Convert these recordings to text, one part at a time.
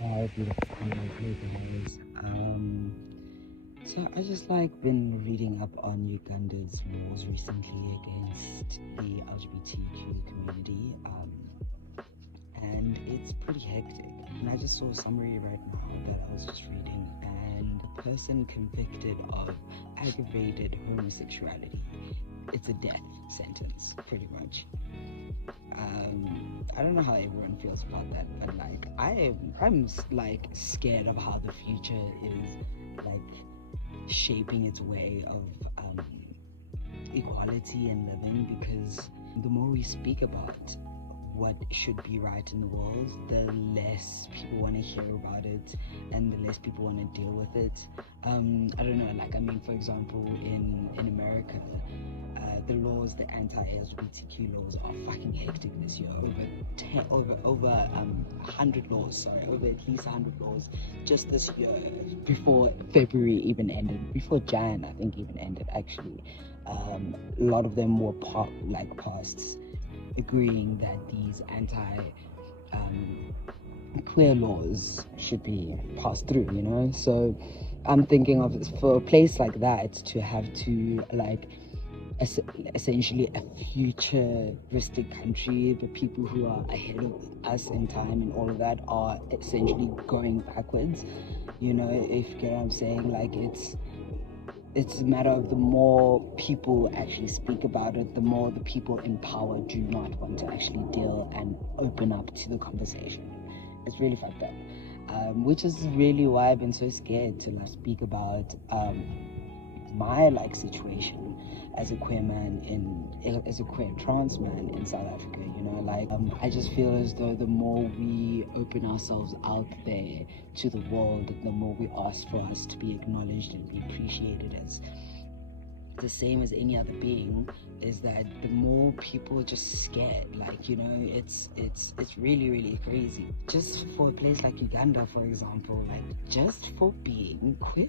Hi, beautiful guys. So I just been reading up on Uganda's laws recently against the LGBTQ community, and it's pretty hectic. And I just saw a summary right now that I was just reading, and the person convicted of aggravated homosexuality, it's a death sentence, pretty much. I don't know how everyone feels about that, but I'm scared of how the future is shaping its way of equality and living, because the more we speak about what should be right in the world, the less people want to hear about it and the less people want to deal with it. I don't know, for example, in America, the laws, the anti-LGBTQ laws are fucking hectic this year. Over 100 laws, over at least 100 laws just this year, before February even ended, before Jan, I think, even ended, actually. A lot of them were passed, agreeing that these queer laws should be passed through, So I'm thinking of, for a place like that to have to essentially a futuristic country, but people who are ahead of us in time and all of that are essentially going backwards, if you get what I'm saying. It's a matter of, the more people actually speak about it, the more the people in power do not want to actually deal and open up to the conversation. It's really fucked up, which is really why I've been so scared to speak about my situation as a queer man as a queer trans man in South Africa. I just feel as though the more we open ourselves out there to the world, the more we ask for us to be acknowledged and be appreciated as the same as any other being, is that the more people are just scared. It's really, really crazy. Just for a place like Uganda, for example, just for being queer,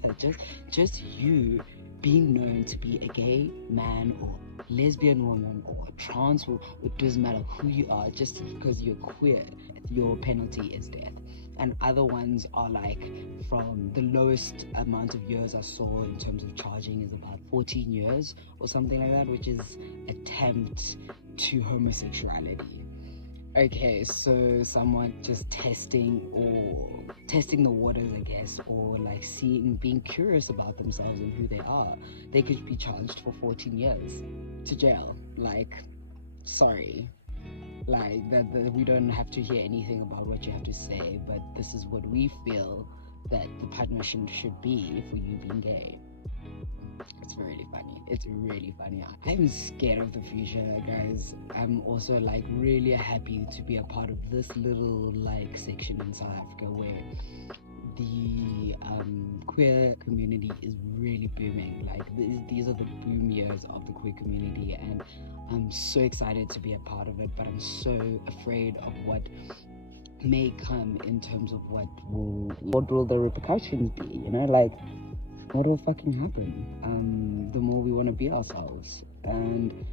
just you being known to be a gay man or lesbian woman or trans, or it doesn't matter who you are, just because you're queer, your penalty is death. And other ones are from the lowest amount of years I saw in terms of charging is about 14 years or something like that, which is attempt to homosexuality. Okay, so somewhat just testing the waters, I guess, or being curious about themselves and who they are. They could be charged for 14 years to jail. Sorry. That we don't have to hear anything about what you have to say, but this is what we feel that the punishment should be for you being gay. It's really funny. It's really funny. I'm scared of the future, guys. I'm also really happy to be a part of this little section in South Africa where the queer community is really booming. These are the boom years of the queer community, and I'm so excited to be a part of it, but I'm so afraid of what may come in terms of what will the repercussions be, what will fucking happen the more we want to be ourselves. And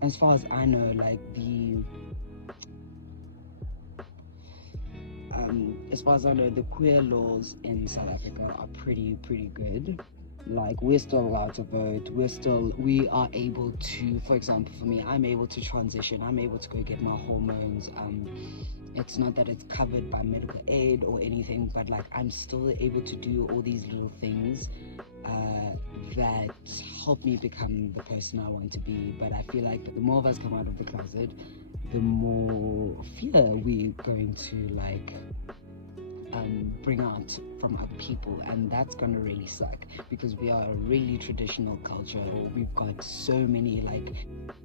as far as I know, the queer laws in South Africa are pretty good. We're still allowed to vote. We are able to, for example, for me, I'm able to transition. I'm able to go get my hormones. It's not that it's covered by medical aid or anything, but I'm still able to do all these little things that help me become the person I want to be. But I feel like the more of us come out of the closet, the more fear we're going to bring out from other people, and that's gonna really suck, because we are a really traditional culture. We've got so many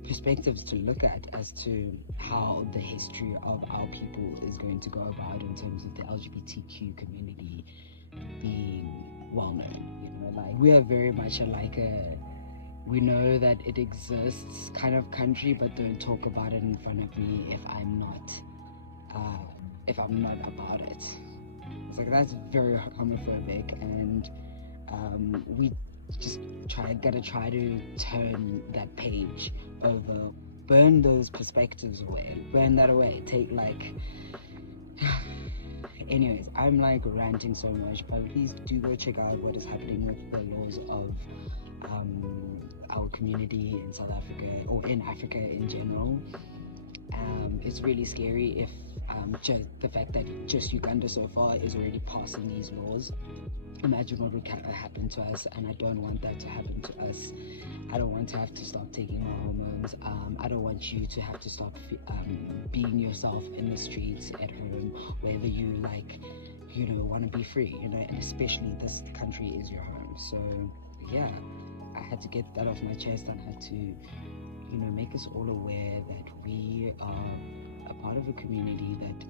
perspectives to look at as to how the history of our people is going to go about in terms of the LGBTQ community being well known. We are very much we know that it exists kind of country, but don't talk about it in front of me if I'm not about it. It's that's very homophobic, and we just gotta try to turn that page over, burn those perspectives away, burn that away, take anyways, I'm like ranting so much, but please do go check out what is happening with the laws of our community in South Africa, or in Africa in general. It's really scary if just the fact that just Uganda so far is already passing these laws. Imagine what would happen to us, and I don't want that to happen to us. I don't want to have to stop taking my hormones. I don't want you to have to stop being yourself in the streets, at home, wherever you like, want to be free, and especially this country is your home. So yeah, I had to get that off my chest, and had to make us all aware that we are a part of a community that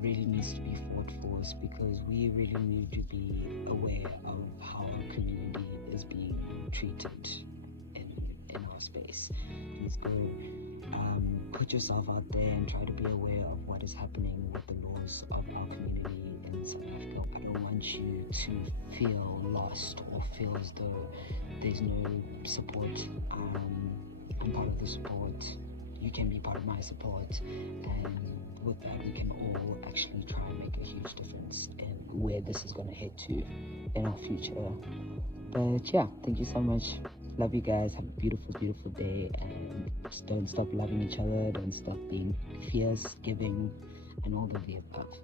really needs to be fought for, because we really need to be aware of how our community is being treated in our space. Please go put yourself out there and try to be aware of what is happening with the laws of our community in South Africa. I don't want you to feel lost or feel as though there's no support. I'm part of the support. You can be part of my support, and with that we can all actually try and make a huge difference in where this is going to head to in our future. But yeah, thank you so much. Love you guys. Have a beautiful, beautiful day, and just don't stop loving each other. Don't stop being fierce, giving, and all of the above.